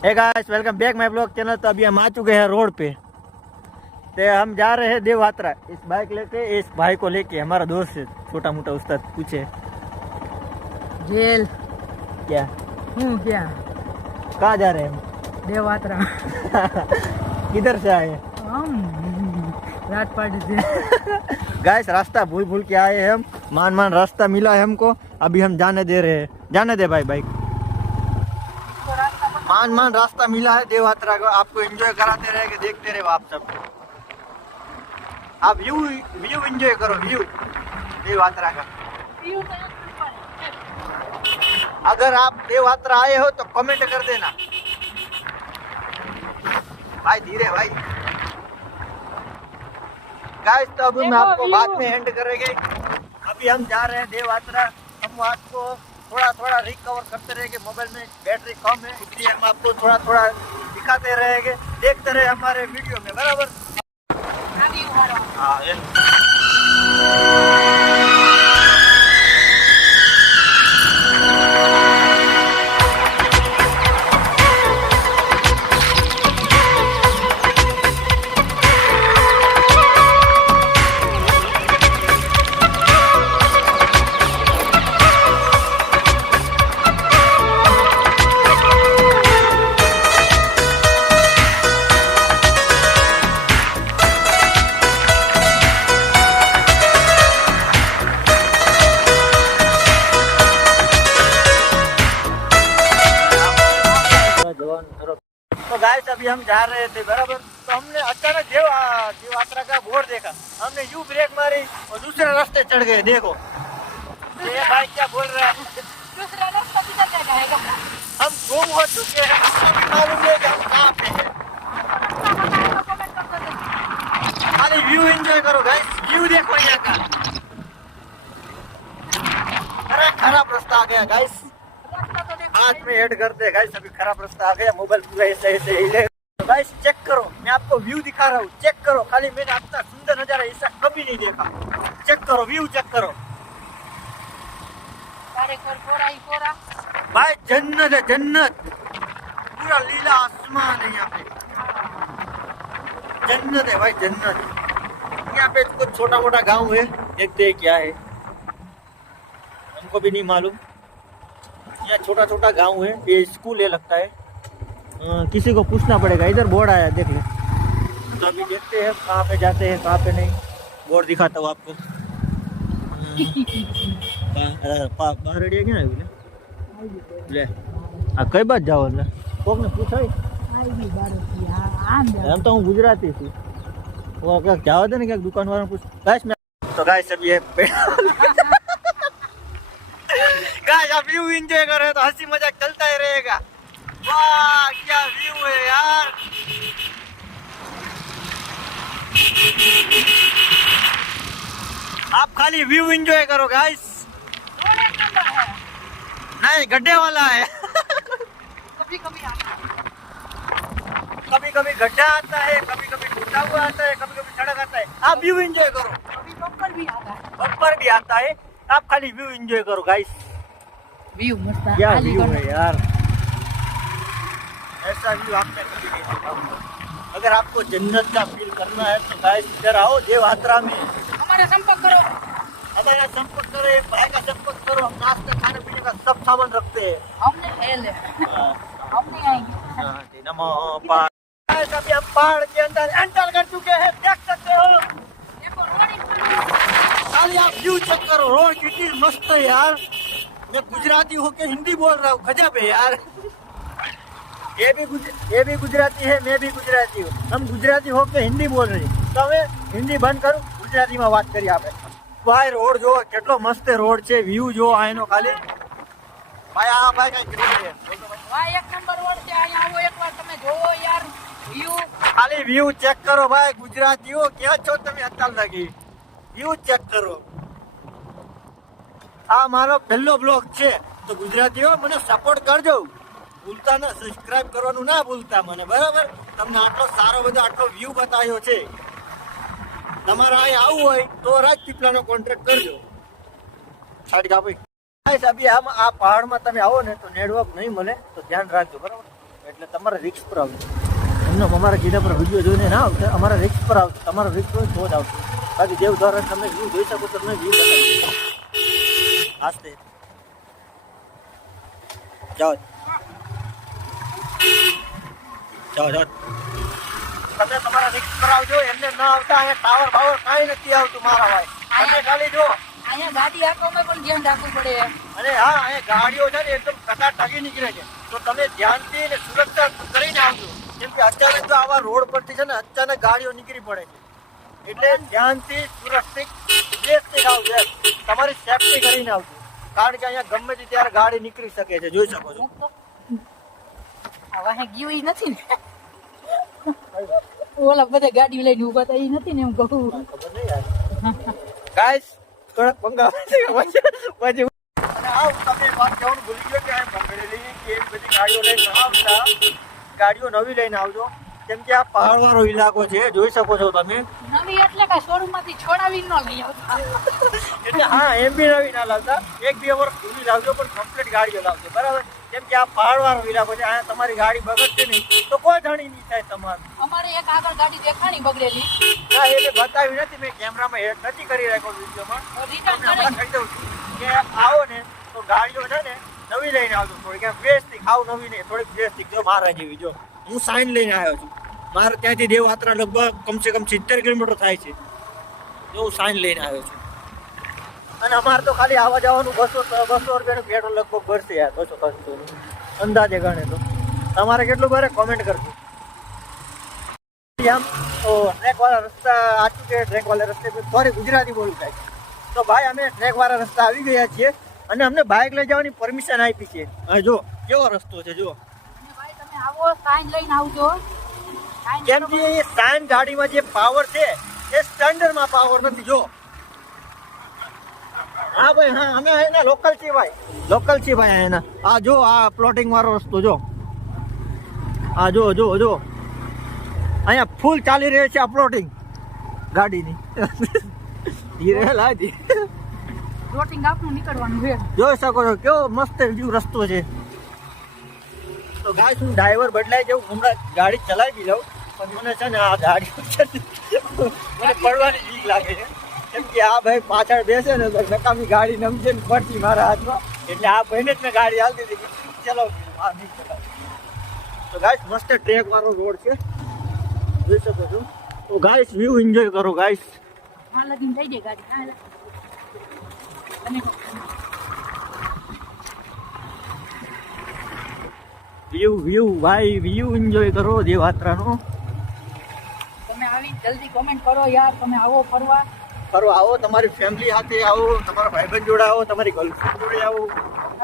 Hey guys, welcome back my blog channel. तो अभी हम आ चुके हैं रोड पे। तो हम जा रहे हैं देवयात्रा। इस बाइक लेके, इस भाई को लेके, हमारा दोस्त है छोटा मोटा उस्ताद। पूछे जेल क्या क्या कहाँ जा रहे हैं हम? देवयात्रा। किधर से आए हैं? हम राजपाट से। गाइस, रास्ता भूल भूल के आए हैं हम। मान रास्ता मिला है हमको। अभी हम जाने दे रहे हैं। जाने दे भाई बाइक। मान रास्ता मिला है देवयात्रा को। आपको एंजॉय कराते रहेंगे, देखते रहे आप सब। आप व्यू एंजॉय करो, व्यू देवयात्रा का। अगर आप देवयात्रा आए हो तो कमेंट कर देना भाई। धीरे भाई। गाइस, तो अभी मैं आपको बाद में एंड करेंगे। अभी हम जा रहे हैं देवयात्रा। हम आपको थोड़ा रिकवर करते रहेंगे। मोबाइल में बैटरी कम है, इसलिए हम आपको थोड़ा दिखाते रहेंगे। देखते रहे हमारे वीडियो में, बराबर। हाँ, तो गाइस, अभी हम जा रहे थे, बराबर। तो हमने अचानक देवयात्रा का बोर्ड देखा। हमने यू ब्रेक मारी और दूसरे रास्ते चढ़ गए। देखो ये भाई क्या बोल रहा है। दूसरा रास्ता किधर जाएगा? हम गुम हो चुके हैं, अभी मालूम नहीं कि हम कहाँ पे हैं। खाली व्यू एंजॉय करो गाइस, व्यू देखो यहाँ का। अरे खराब रास्ता आ गया गाइस। आज में ऐड करते हैं गाइस। अभी खराब रास्ता आ गया। मोबाइल पूरा ऐसे हिले। तो गाइस चेक करो, मैं आपको व्यू दिखा रहा हूँ। चेक करो, खाली मैंने इतना सुंदर नजारा ऐसा कभी नहीं देखा। चेक करो, व्यू चेक करो भाई। जन्नत है, जन्नत। पूरा लीला आसमान है यहाँ पे। जन्नत है भाई, जन्नत। यहाँ पे कुछ छोटा मोटा गांव है, देखते हैं क्या है। हमको भी नहीं मालूम। यहाँ छोटा गांव है। ये स्कूल है लगता है। किसी को पूछना पड़ेगा। इधर बोर्ड आया, देख ले। तो अभी देखते हैं कहाँ पे जाते हैं, कहाँ पे नहीं। बोर्ड दिखाता हूँ आपको। बाहर रेडियो क्या है ले? कई बात जाओ એટલે કોકને પૂછાય। એમ તો હું ગુજરાતી છું। वो क्या जाओ दे ना, क्या दुकान वाला पूछ। गाइस मैं तो गाइस अभी ये गाइस आप व्यू एंजॉय कर रहे हो तो हंसी मजाक चलता ही रहेगा। वाह क्या व्यू है यार। आप खाली व्यू एंजॉय करो गाइस। नहीं, गड्ढे वाला है। कभी कभी गड्ढा आता है, कभी टूटा हुआ आता है, कभी सड़क आता है। आप व्यू एंजॉय करो। बम्पर भी आता है। आप खाली व्यू एंजॉय करो गाइस। व्यू मस्त है। क्या व्यू है यार। ऐसा व्यू आपने कभी नहीं देखा। अगर आपको जन्नत का फील करना है तो गाइस इधर आओ देवयात्रा में। हमारा संपर्क करो। हमारा संपर्क करो, भाई का संपर्क करो। हम नाश्ते खाने पीने का सब सामान रखते हैं। हमने खेल है। हम नहीं आएंगे। अभी हम पहाड़ के अंदर एंटर कर चुके हैं, देख सकते हो। खाली आप व्यू चेक करो। रोड कितनी मस्त है यार। मैं गुजराती होके हिंदी बोल रहा हूँ, गजब है यार। ये भी गुजराती है, मैं भी गुजराती हूँ। हम गुजराती होके हिंदी बोल रहे हैं, तो हमें हिंदी बंद करूँ, गुजराती में बात करिए आप। भाई रोड जो કેટલો મસ્ત રોડ છે, વ્યૂ જો આનો ખાલી ભાઈ। આ ભાઈ કઈ ગ્રીન છે ભાઈ, એક નંબર રોડ છે। અહીંયા આવો એકવાર તમે જોવો યાર વ્યૂ। ખાલી વ્યૂ ચેક કરો ભાઈ। ગુજરાતીઓ ક્યાં છો તમે અત્યાર લગી? વ્યૂ ચેક કરો। આ મારો પહેલો બ્લોગ છે, તો ગુજરાતીઓ મને સપોર્ટ કરજો। ભૂલતા ના, સબસ્ક્રાઇબ કરવાનું ના ભૂલતા મને, બરાબર। તમને આટલો સારો બધો આટલો વ્યૂ બતાવ્યો છે। તમારે અહીં આવવું હોય તો રાજપીપળાનો કોન્ટેક્ટ કરજો। સાડી કાપી। अभी हम आ पहाड़ में तमे आओ ने तो नेटवर्क नहीं मिले, तो ध्यान रखो, बराबर। એટલે તમારે રિક્સ પર આવશે. એમનો અમારા કીધા પર વિડીયો જોઈને ના આવશે, અમારા રિક્સ પર આવશે. તમારો રિક્સ હોય તો જ આવશે. બાકી જે ઉદાહરણ તમે વ્યૂ જોઈ શકો તમને વ્યૂ બતાવી. આસ્તે જાઓ જાઓ જાઓ. તમે તમારા રિક્સ પર આવજો, એમને ન આવતા. અહીંયા ટાવર બાવર કાંઈ નથી આવતું મારા ભાઈ. તમે ખાલી જો. અહીંયા ગાડી હાંકવામાં પણ ધ્યાન રાખવું પડે. અને હા, અહીંયા ગાડીઓ છે ને એકદમ ટકાટકી નીકળે છે, તો તમે ધ્યાનથી અને સુરક્ષા કરીને આવજો. કેમ કે અચાનક તો આવા રોડ પરથી છે ને અચાનક ગાડીઓ નીકળી પડે છે, એટલે ધ્યાનથી સુરક્ષિત વ્યવસ્થિત આવજો. તમારી સેફટી કરીને આવજો, કારણ કે અહીંયા ગમે તે ત્યારે ગાડી નીકળી શકે છે. જોઈ શકો છો. આ વાહે ગયું ઈ નથી ને, ઓલા બધા ગાડી લઈને ઊભા હતા ઈ નથી ને, એમ કહું. ખબર નહીં યાર. ગાઈસ થોડાક પંગા પછી અને આવ તમે વાત કહેવાનું ભૂલી ગયો કે આ ભંગડેલી કે એવી બધી ગાડીઓ લઈને ના આવતા. ગાડીઓ નવી લઈને આવજો, કેમ કે આ પહાડવાળો ઇલાકો છે. જોઈ શકો છો તમે. નવી એટલે કે શોરૂમ માંથી છોડાવી ન લઈ આવતા. એટલે હા, એમ બી નવી ના લાવતા, 1-2 વર્ષ જૂની લાવજો, પણ કમ્પ્લીટ ગાડીઓ લાવજો, બરાબર? કેમ કે આ પહાડવાળો ઇલાકો છે, અહીંયા તમારી ગાડી બગડશે નહીં તો કોઈ ધણી નહીં થાય તમારું. અમારે એક આગળ ગાડી દેખાણી બગડેલી, ના, એ મેં બતાવ્યું નથી, મેં કેમેરામાં હેડ નથી કરી રાખ્યો વિડીયોમાં. રિટર્ન તમને હમણાં કહી દઉં છું કે આવો ને તો ગાડીઓ છે ને નવી લઈને આવજો. થોડીક વ્યવસ્થિત, આવ નવી નહીં, થોડીક વ્યવસ્થિત. જો મારા જેવી, જો હું સાઈન લઈને આવ્યો છું. મારે ત્યાંથી દેવયાત્રા લગભગ કમસે કમ 70 કિલોમીટર થાય છે. જો હું સાઈન લઈને આવ્યો છું. અને અમારે તો ખાલી આવવા જવાનું 200 રૂપિયાનું પેટ્રોલ લગભગ ભરશે યાર. 200 અંદાજે ગણે તો. તમારે કેટલું ભરે કોમેન્ટ કરજો. આમ તો ટ્રેક વાળા રસ્તા આ ચૂકે, ટ્રેક વાળા રસ્તે સોરી ગુજરાતી બોલું થાય. તો ભાઈ અમે ટ્રેક વાળા રસ્તા આવી ગયા છીએ અને અમને બાઇક લઈ જવાની પરમિશન આપી છે. હવે જો કેવો રસ્તો છે, જો. ભાઈ તમે આવો, સાઈન લઈને આવજો. કેમ કે એ સાઈન ગાડીમાં જે પાવર છે એ સ્ટાન્ડર્ડમાં પાવર નથી. જો હા ભાઈ, હા અમે એના લોકલ છીએ ભાઈ, લોકલ છીએ ભાઈ એના. આ જો આ પ્લોટિંગ વાળો રસ્તો જો, આ જો જો જો અહીંયા ફૂલ ચાલી રહ્યો છે આ પ્લોટિંગ ગાડીની. ધીરે લાજી પ્લોટિંગ આપનું નીકળવાનું છે. જોઈ શકો છો કેવો મસ્ત વ્યૂ રસ્તો છે. તો ગાઈસ હું ડ્રાઈવર બદલાઈ જાઉં, હમણાં ગાડી ચલાવી જાઉં, પણ મને છે ને આ ગાડી મને પડવાની બીક લાગે છે. કેમ કે આ ભાઈ પાછળ બેસે ને તો નકામી ગાડી નમશે ને પડતી મારા હાથમાં, એટલે આ ભાઈને જ મેં ગાડી હાલતી હતી. ચલો આ નહીં ચલાવ. તો ગાઈસ મસ્ત ટ્રેક વાળો રોડ છે, જોઈ શકો છો. તો ગાઈસ વ્યૂ એન્જોય કરો ગાઈસ. હા લગીન થઈ જાય ગાડી. હા તમે વ્યૂ ભાઈ, વ્યૂ એન્જોય કરો દેવયાત્રાનો. તમે આવી જલ્દી કમેન્ટ કરો યાર. તમે આવો ફરવા, આવો, તમારી ફેમિલી સાથે આવો, તમારા ભાઈબંધ જોડે આવો, તમારી गर्लफ्रेंड जोड़े आओ,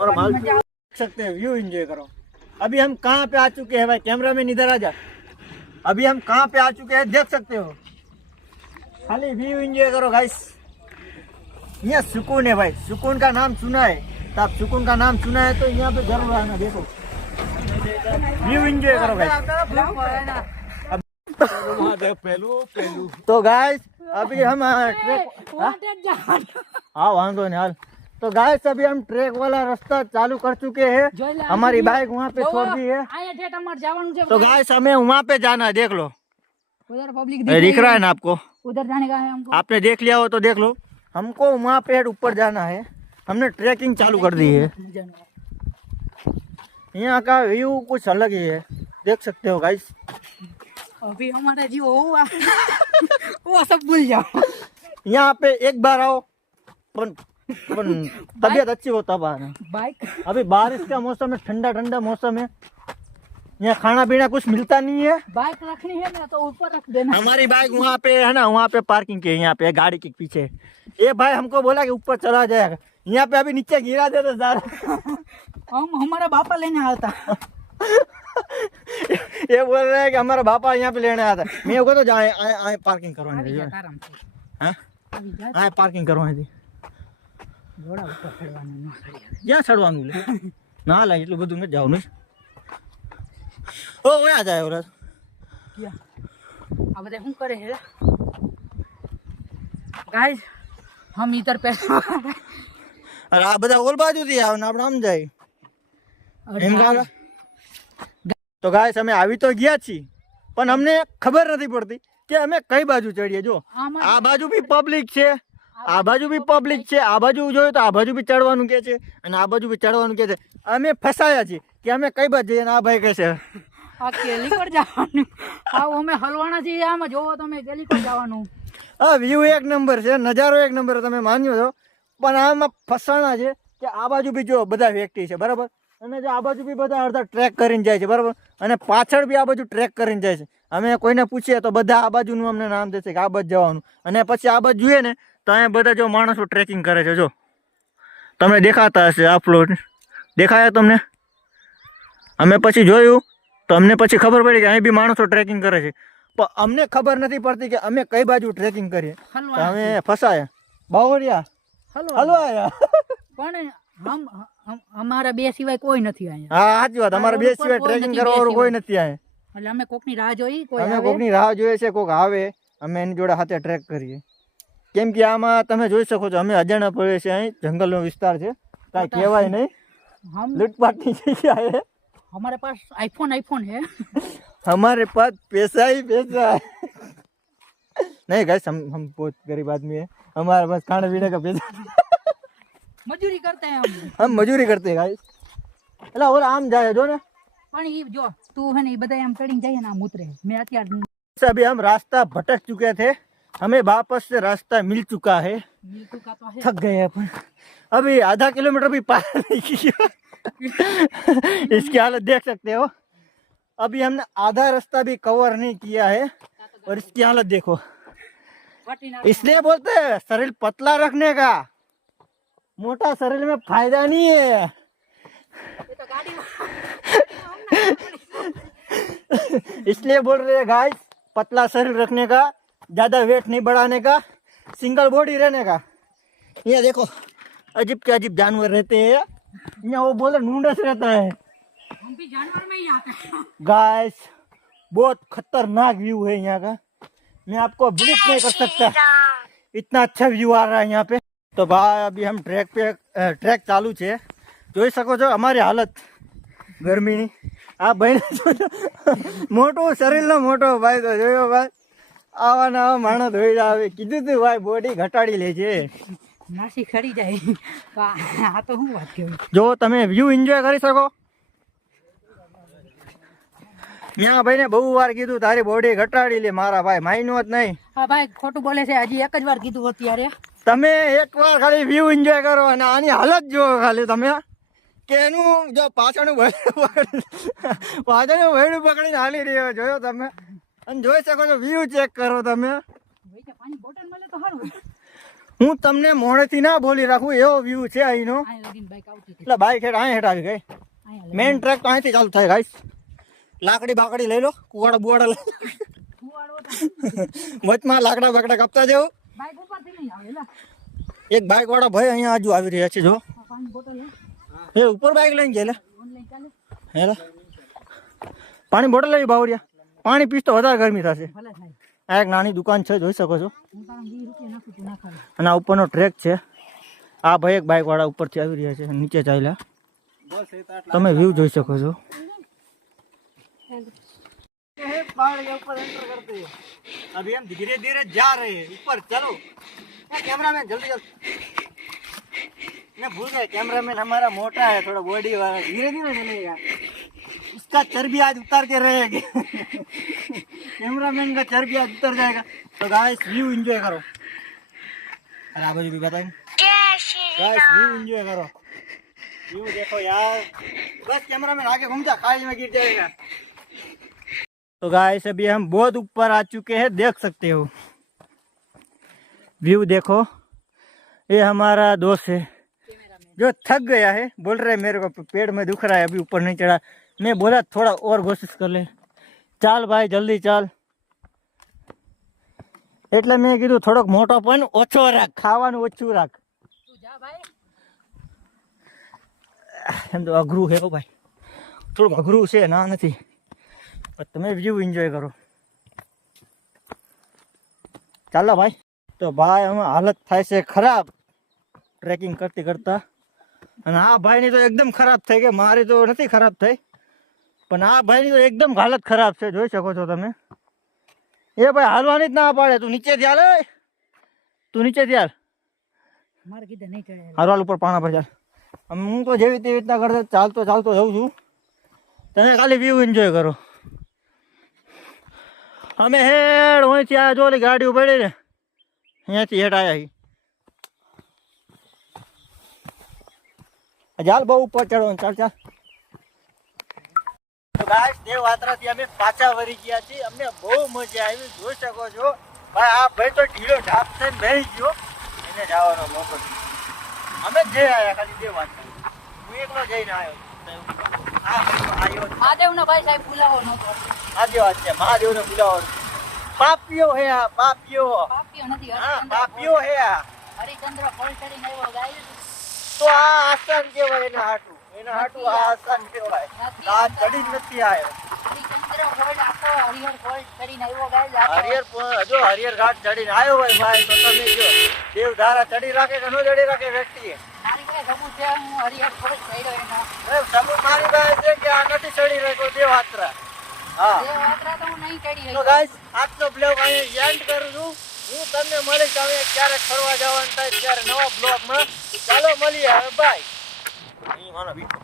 और माल देख सकते हैं, व्यू एंजॉय करो. अभी हम कहाँ पे आ चुके हैं भाई, कैमरा मैन इधर आ जा. अभी हम कहाँ पे आ चुके हैं देख सकते हो. खाली व्यू एंजॉय करो गाइस. यहाँ सुकून है भाई, सुकून का नाम सुना है तो आप सुकून का नाम सुना है तो यहाँ पे जरूर आना. देखो व्यू एंजॉय करो गाइस. तो गाइस अभी हम ट्रेक, हाँ वांधो नहीं हाल. तो गाइस अभी हम ट्रेक वाला रास्ता चालू कर चुके हैं. हमारी बाइक वहाँ पे छोड़ दी है. तो गाइस हमें वहाँ पे जाना है, देख लो. उधर पब्लिक दिख रहा है ना आपको, उधर जाने का है हमको. आपने देख लिया हो तो देख लो. हमको वहाँ पे ऊपर जाना है. हमने ट्रैकिंग चालू कर दी है. यहाँ का व्यू कुछ अलग ही है, देख सकते हो गाइस. अभी हमारा जीव हुआ वो सब भूल जाओ. यहाँ पे एक बार आओ, तबीयत अच्छी हो तब आना. बाइक अभी बारिश का मौसम है, ठंडा ठंडा मौसम है. यहाँ खाना पीना कुछ मिलता नहीं है. बाइक रखनी है ना तो ऊपर रख देना. हमारी बाइक वहाँ पे है ना, वहाँ पे पार्किंग की है, यहाँ पे गाड़ी के पीछे. ये भाई हमको बोला कि ऊपर चला जाएगा, यहाँ पे अभी नीचे गिरा दे तो सारा. हम हमारा बापा लेने आता. ये बोल रहे हैं कि हमारा बापा यहाँ पे लेने आता. मेरे को तो जाए पार्किंग करवानी थी. हाँ पार्किंग करवानी थी. ઘોડા ઉપર ચડવાનું ન કરીએ. ક્યાં ચડવાનું લે? ના લે એટલું બધું નથી જવાનું. ओ वहाँ जाए और क्या अब देखो શું કરે છે गाइस. हम इधर पे अरे आ બધા ઓલ બાજુથી આવે ને આપણે આમ જાય. એમ કાલે તો ગાઈસ અમે આવી તો ગયા છીએ, પણ અમને ખબર નથી પડતી કે અમે કઈ બાજુ ચડીએ. જો આ બાજુ બી પબ્લિક છે, આ બાજુ બી પબ્લિક છે, આ બાજુ જોયું તો આ બાજુ બી ચડવાનું કે છે અને આ બાજુ બી ચડવાનું કે છે. અમે ફસાયા છીએ કે અમે કઈ બાજુ જઈએ. આ ભાઈ કહે છે આ કેલીકોટ જવાનું. આવ અમે હલવાણા છીએ, આમાં જોવો તમે કેલીકોટ જવાનું. હા, વ્યૂ એક નંબર છે, નજારો એક નંબર, તમે માન્યો છો, પણ આમાં ફસાણા છે કે આ બાજુ બી જો બધા વ્યક્તિ છે, બરાબર, અને જો આ બાજુ બી બધા અડધા ટ્રેક કરીને જાય છે, બરાબર, અને પાછળ બી આ બાજુ ટ્રેક કરીને જાય છે. અમે કોઈને પૂછીએ તો બધા આ બાજુનું અમને નામ દેશે કે આ બાજુ જવાનું, અને પછી આ બાજુ જોઈએ ને તો અહીંયા બધા જો માણસો ટ્રેકિંગ કરે છે. જો તમને દેખાતા હશે, આ ફ્લોર દેખાયા તમને? અમે પછી જોયું તો અમને પછી ખબર પડી કે અહીં બી માણસો ટ્રેકિંગ કરે છે, પણ અમને ખબર નથી પડતી કે અમે કઈ બાજુ ટ્રેકિંગ કરીએ. તો અમે ફસાયા. બાવળિયા હલવાયા. પણ અમારા બે સિવાય કોઈ નથી અહીંયા. હા, સાચી વાત, અમારા બે સિવાય ટ્રેકિંગ કરવા વાળું કોઈ નથી અહીંયા. એટલે અમે કોકની રાહ જોઈ, કોઈ અમે આવે. કોકની રાહ જોઈએ છે, કોક આવે, અમે એની જોડે હાથે ટ્રેક કરીએ. કેમ કે આમાં તમે જોઈ શકો છો અમે અજાણા પડે છે, અહીં જંગલનો વિસ્તાર છે, કાંઈ કહેવાય નહીં, લૂંટપાટની જગ્યા है. हमारे पास आईफोन है. हमारे पास पैसा ही पैसा है. नहीं गाइस, हम बहुत गरीब आदमी है, हमारे पास खाने पीने का पैसा. मजूरी करते हैं हम मजूरी करते हैं गाइस. એટલે ઓર આમ જાય જો ને, પણ ઈ જો તું હે ને ઈ બધા આમ ચડીને જાય ને આમ ઉતરે. મેં અત્યાર अभी हम रास्ता भटक चुके थे, हमें वापस से रास्ता मिल चुका है. थक गए अपन, अभी आधा किलोमीटर भी पार नहीं किया. इसकी हालत देख सकते हो. अभी हमने आधा रास्ता भी कवर नहीं किया है और इसकी हालत देखो. इसलिए बोलते हैं शरीर पतला रखने का, मोटा शरीर में फायदा नहीं है. इसलिए बोल रहे हैं गाइस, पतला शरीर रखने का, ज्यादा वेट नहीं बढ़ाने का, सिंगल बॉडी रहने का. ये देखो अजीब के अजीब जानवर रहते हैं यहाँ. वो बोले ढूंढस रहता है. हम भी जानवर में ही आते हैं गाइस, बहुत खतरनाक व्यू है यहाँ का. मैं आपको बिलीव नहीं कर सकता, इतना अच्छा व्यू आ रहा है यहाँ पे. तो भाई अभी हम ट्रेक चालू છે. જોઈ શકો છો અમારી હાલત ગરમીની. આ ભાઈ મોટો શરીરનો મોટો ભાઈ તો જોયો ભાઈ, આવા ને આવા માણસ ધોઈ આવે. કીધું તું ભાઈ બોડી ઘટાડી લે છે. નાસી ખરી જાય. આ તો હું વાત કહું. જો તમે વ્યૂ એન્જોય કરી શકો. ત્યાં ભાઈને બહુ વાર કીધું તારી બોડી ઘટાડી લે, મારા ભાઈ માયનો જ નહીં. હા ભાઈ ખોટું બોલે છે, હજી એક જ વાર કીધું અત્યારે. તમે એક વાર ખાલી વ્યૂ એન્જોય કરો અને આની હાલત જુઓ ખાલી તમે, કે એનું જો પાછળનું વહેડું પકડીને હાલી રહ્યો, જોયો તમે? અને જોઈ શકો છો, વ્યૂ ચેક કરો તમે. પાણી બોટલ મળે તો સારું. હું તમને મોડેથી ના બોલી રાખું, એવો વ્યૂ છે અહીંનો. એટલે બાઈક હેઠ અહીં હેઠ આવી ગઈ. મેઇન ટ્રેક તો અહીંથી ચાલુ થાય ગાઈસ. લાકડી બાકડી લઈ લો, કુવાડા બુવાડા લઈ વચમાં લાકડા બાકડા કાપતા જવું. એક બાઈક વાળા ભાઈ અહીંયા આજુ આવી રહ્યા છે. જો એ ઉપર બાઈક લઈને ગયેલા. હેલો, પાણી બોટલ લઈ બાવરિયા, પાણી પીસ તો વધારે ગરમી થશે. આ એક નાની દુકાન છે, જોઈ શકો છો. અને આ ઉપરનો ટ્રેક છે. આ ભાઈ એક બાઈક વાળા ઉપરથી આવી રહ્યા છે, નીચે ચાલ્યા. તમે વ્યૂ જોઈ શકો છો. अभी हम धीरे धीरे जा रहे हैं ऊपर. चलो कैमरामैन जल्दी जल्दी. मैं भूल गया, कैमरामैन हमारा मोटा है, थोड़ा बॉडी वाला, धीरे धीरे चलेगा. उसका चर्बी आज उतार के रहेगा. कैमरामैन का चर्बी आज उतर जाएगा. तो गाइस व्यू एंजॉय करो. अरे आप भी बताएं गाइस, व्यू एंजॉय करो. व्यू देखो यार. बस कैमरामैन आगे घूम जा, खाई में गिर जाएगा. तो गाइस अभी हम बहुत ऊपर आ चुके हैं, देख सकते हो. व्यू देखो. ये हमारा दोस्त है जो थक गया है, बोल रहे मेरे को पेड़ में दुख रहा है, अभी ऊपर नहीं चढ़ा. मैं बोला थोड़ा और कोशिश कर ले. चाल भाई जल्दी चाल. એટલે મેં કીધું થોડોક મોટો પણ ઓછો રાખ, ખાવાનું ઓછું રાખ. એમ તો અઘરું છે ભાઈ, થોડુંક અઘરું છે, ના નથી. તમે વ્યૂ એન્જોય કરો. ચાલો ભાઈ. તો ભાઈ અમે હાલત થાય છે ખરાબ ટ્રેકિંગ કરતી કરતા. અને આ ભાઈની તો એકદમ ખરાબ થઈ ગઈ, મારી તો નથી ખરાબ થઈ, પણ આ ભાઈની તો એકદમ હાલત ખરાબ છે, જોઈ શકો છો તમે. એ ભાઈ હાલવાની જ ના પાડે. તું નીચેથી હાલ, તું નીચેથી હાલ. મારે કીધે નહીં ચડે. હારવાલ ઉપર પાણા પર ચાલ. હું તો જેવી તેવી રીતના કરતો ચાલતો ચાલતો જઉં છું. તમે ખાલી વ્યૂ એન્જોય કરો. અમે હેડ અહીંથી આ જો ઓલી ગાડી ઉભેડી ને અહીંયાથી હેઠ આવ્યા. ચાલ બહુ ઉપર ચડવાનું, ચાલ ચાલ. તો ગાઈસ દેવયાત્રાથી અમે પાછા વળી ગયા છીએ. અમને બહુ મજા આવી, જોઈ શકો છો. ભાઈ આ ભાઈ તો ઢીલો ઢાપ થઈને બેસી ગયો, એને જવાનો મોકો દીધો. અમે જ જઈ આવ્યા ખાલી દેવયાત્રા. હું એકલો જઈને આવ્યો. આ ભાઈ તો આવ્યો જ. મહાદેવનો ભાઈ સાહેબ બોલાવો નતો. સાચી વાત છે, મહાદેવને બોલાવો. પાપીઓ હે આ, પાપીઓ. પાપીઓ નથી, હા પાપીઓ હે આ. હરિચંદ્ર ફળ ચડીને આવ્યો ગાય. તો આ આસાન કહેવાય એના હાટું. એના હાટું આ આસાન કહેવાય. આ ચડી જ નથી આવ્યો. હરિચંદ્ર ફળ આખો હરિહર ફળ ચડીને આવ્યો ગાય. હરિહર જો હરિહર ઘાટ ચડીને આવ્યો હોય ભાઈ તો તમે જો દેવ ધારા ચડી રાખે કે ન ચડી રાખે વ્યક્તિ. મારી પાસે સબૂત છે, હું હરિહર ફળ ચડ્યો એનો. સબૂત મારી પાસે છે કે આ નથી ચડી રહ્યો દેવયાત્રા. હા દેવયાત્રા તો હું નહીં ચડી તો રહ્યો. ગાઈસ આજનો બ્લોગ અહીંયા એન્ડ કરું છું. હું તમને મળીશ હવે ક્યારેક ફરવા જવાનું થાય ત્યારે નવા બ્લોગમાં. ચાલો મળીએ હવે, બાય. અહીં માનો બીટો.